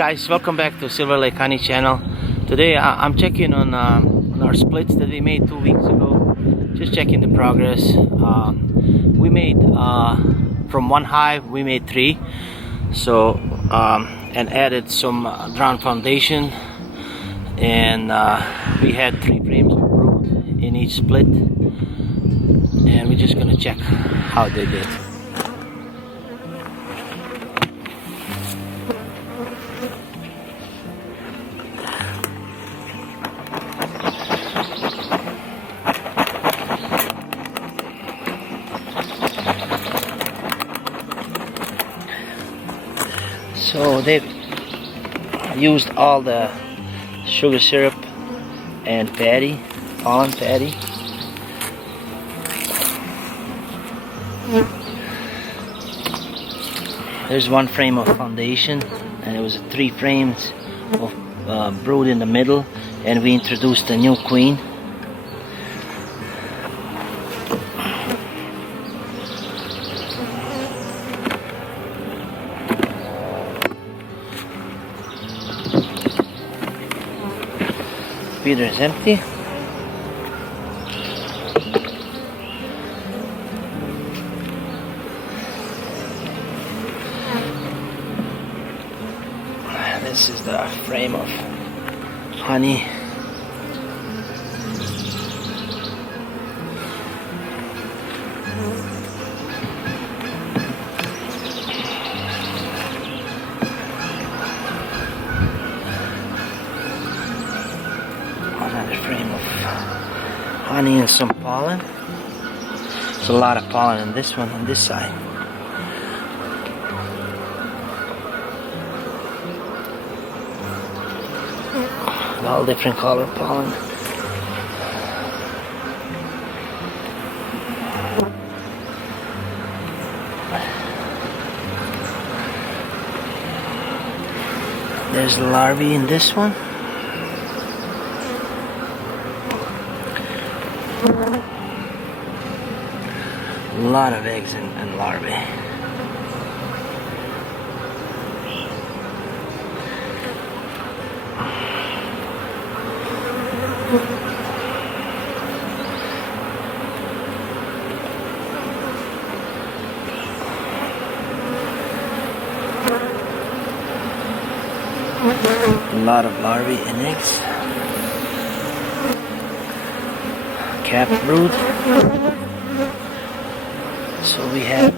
guys, welcome back to Silver Lake Honey channel. Today I'm checking on our splits that we made 2 weeks ago. Just checking the progress. We made from one hive we made 3, so and added some ground foundation, and we had 3 frames of brood in each split, and we're just gonna check how they did. So they've used all the sugar syrup and patty, pollen patty. There's 1 frame of foundation, and it was 3 frames of brood in the middle, and we introduced a new queen. Feeder is empty. This is the frame of honey. Another frame of honey and some pollen. There's a lot of pollen in this one on this side. All different color pollen. There's larvae in this one. A lot of eggs and larvae. A lot of larvae and eggs. Cap brood. So we have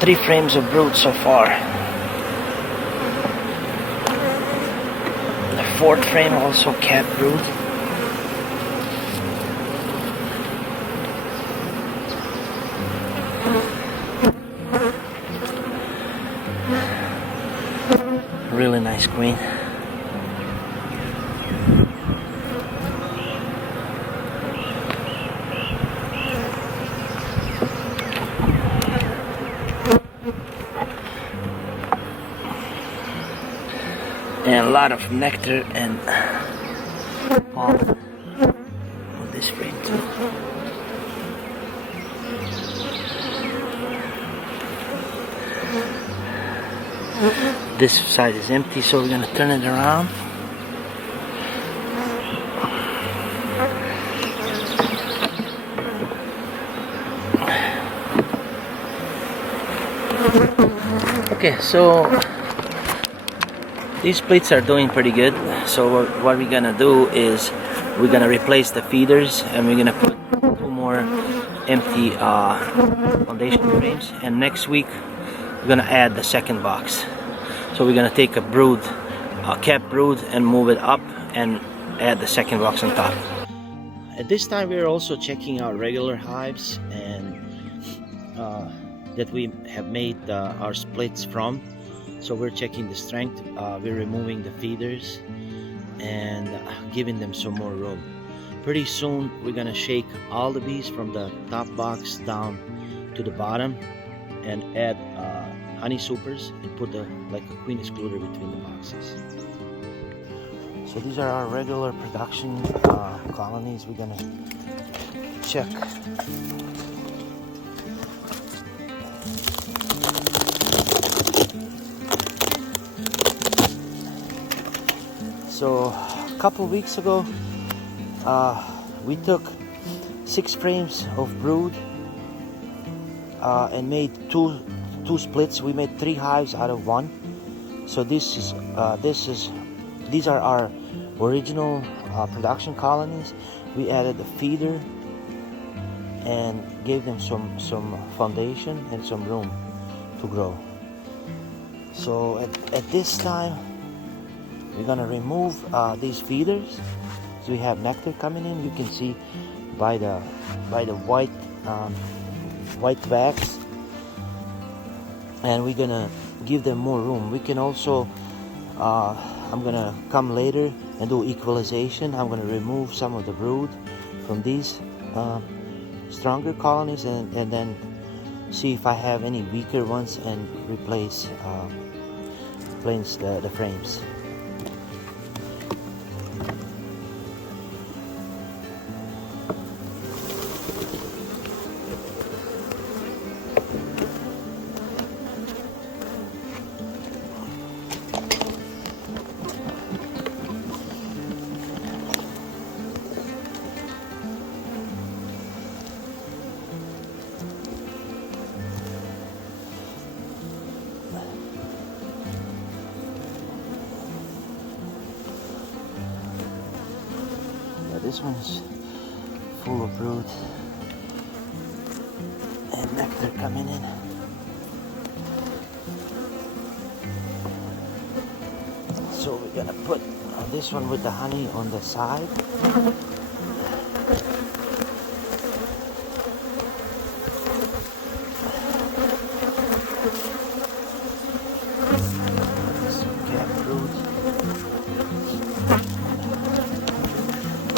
3 frames of brood so far. The 4th frame also cap brood. Really nice queen. And a lot of nectar and pollen on this frame too. This side is empty, so we're gonna turn it around. Okay, so these splits are doing pretty good. So what we're gonna do is we're gonna replace the feeders, and we're gonna put 2 more empty foundation frames, and next week we're gonna add the 2nd box. So we're gonna take a brood, cap brood, and move it up and add the 2nd box on top. At this time we're also checking our regular hives and that we have made our splits from. So we're checking the strength. We're removing the feeders and giving them some more room. Pretty soon we're gonna shake all the bees from the top box down to the bottom and add honey supers and put like a queen excluder between the boxes. So these are our regular production colonies. We're gonna check. So a couple weeks ago, we took 6 frames of brood and made two splits. We made 3 hives out of 1. So these are our original production colonies. We added a feeder and gave them some foundation and some room to grow. So at this time, we're gonna remove these feeders. So we have nectar coming in. You can see by the white wax, and we're gonna give them more room. We can also I'm gonna come later and do equalization. I'm gonna remove some of the brood from these stronger colonies and then see if I have any weaker ones and replace the frames. This one is full of brood and nectar coming in. So we're gonna put this one with the honey on the side.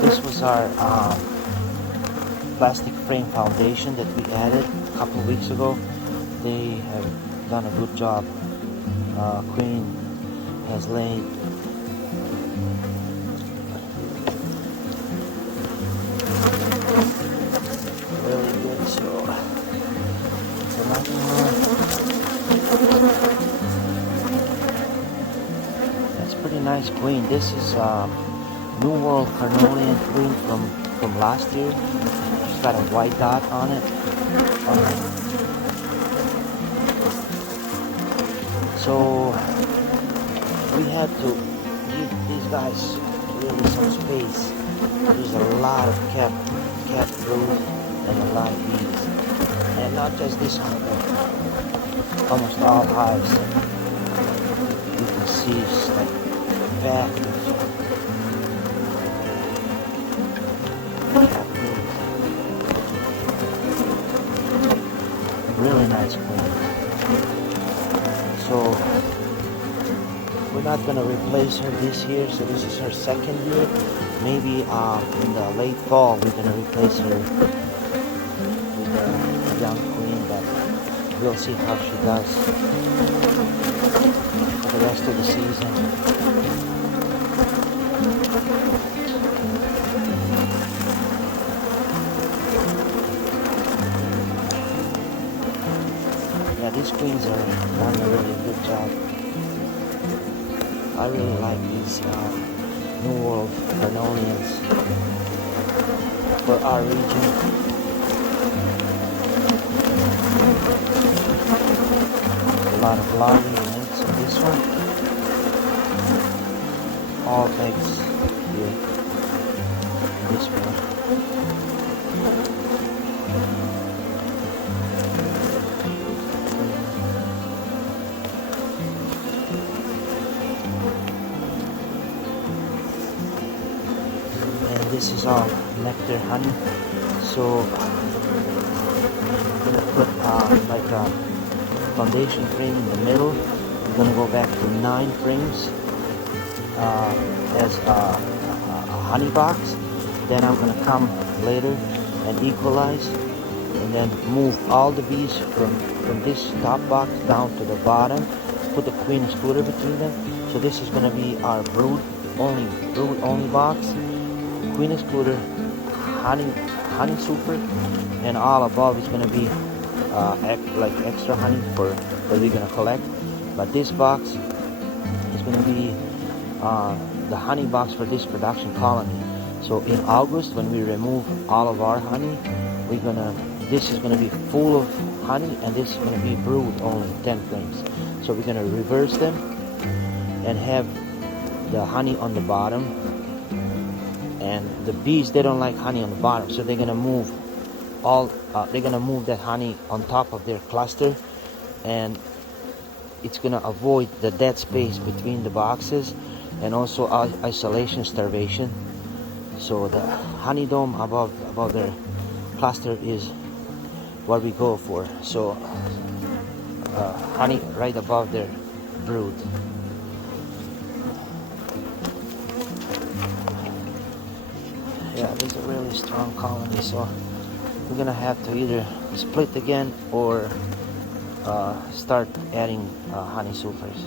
This was our plastic frame foundation that we added a couple weeks ago. They have done a good job. Queen has laid really good, so that's pretty nice queen. This is New World Carnelian queen from last year. She's got a white dot on it. So we had to give these guys really some space. There's a lot of cat brood and a lot of bees, and not just this one, but almost all hives. You can see it's like packed. Really nice queen. So we're not gonna replace her this year. So this is her second year. Maybe in the late fall we're gonna replace her with a young queen, but we'll see how she does for the rest of the season. These queens are doing a really good job. I really like these New World Carnelians for our region. A lot of larvae and eggs in this one. All eggs here. This one. This is all nectar honey. So I'm gonna put like a foundation frame in the middle. We're gonna go back to 9 frames as a honey box. Then I'm gonna come later and equalize, and then move all the bees from this top box down to the bottom. Put the queen excluder between them. So this is gonna be our brood only box. Queen excluder, honey super, and all above is going to be like extra honey for that we're going to collect. But this box is going to be the honey box for this production colony. So in August, when we remove all of our honey, this is gonna be full of honey, and this is gonna be brood only 10 frames. So we're gonna reverse them and have the honey on the bottom. And the bees, they don't like honey on the bottom, so they're gonna move that honey on top of their cluster, and it's gonna avoid the dead space between the boxes, and also isolation starvation. So the honey dome above their cluster is what we go for. So honey right above their brood. Yeah, this is a really strong colony, so we're gonna have to either split again or start adding honey supers.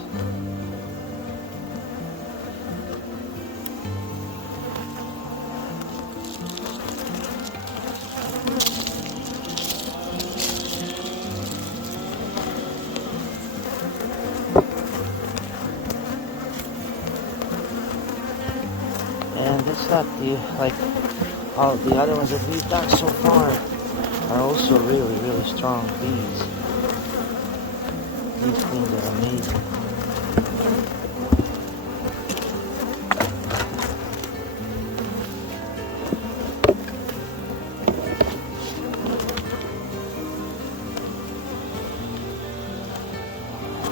And it's not like all the other ones that we've done so far are also really strong bees. These things are amazing.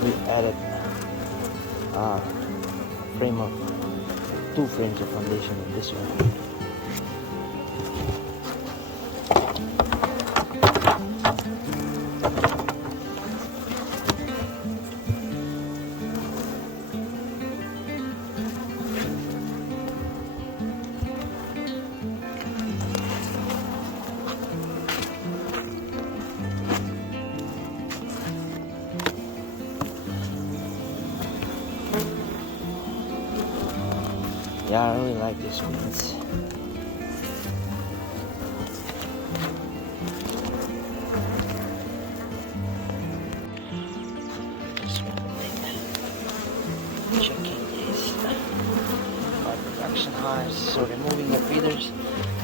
We added two frames of foundation in this one. Yeah, I really like this beans. Checking these our production hives. So removing the feeders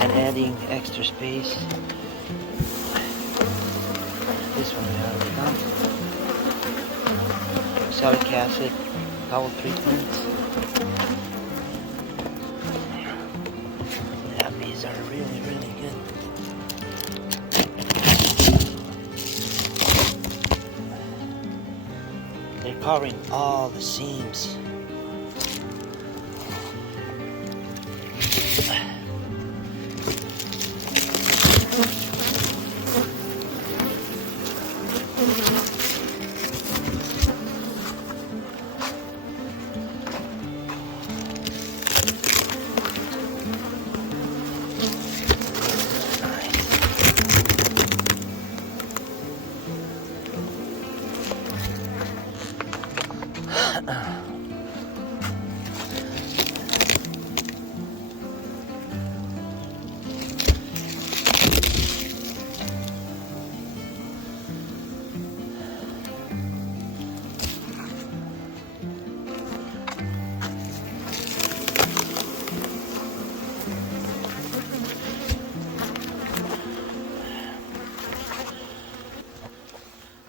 and adding extra space. This one we already done. Salicylic acid, towel treatment. These are really good. They're covering all the seams.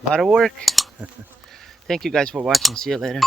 A lot of work. Thank you guys for watching. See you later.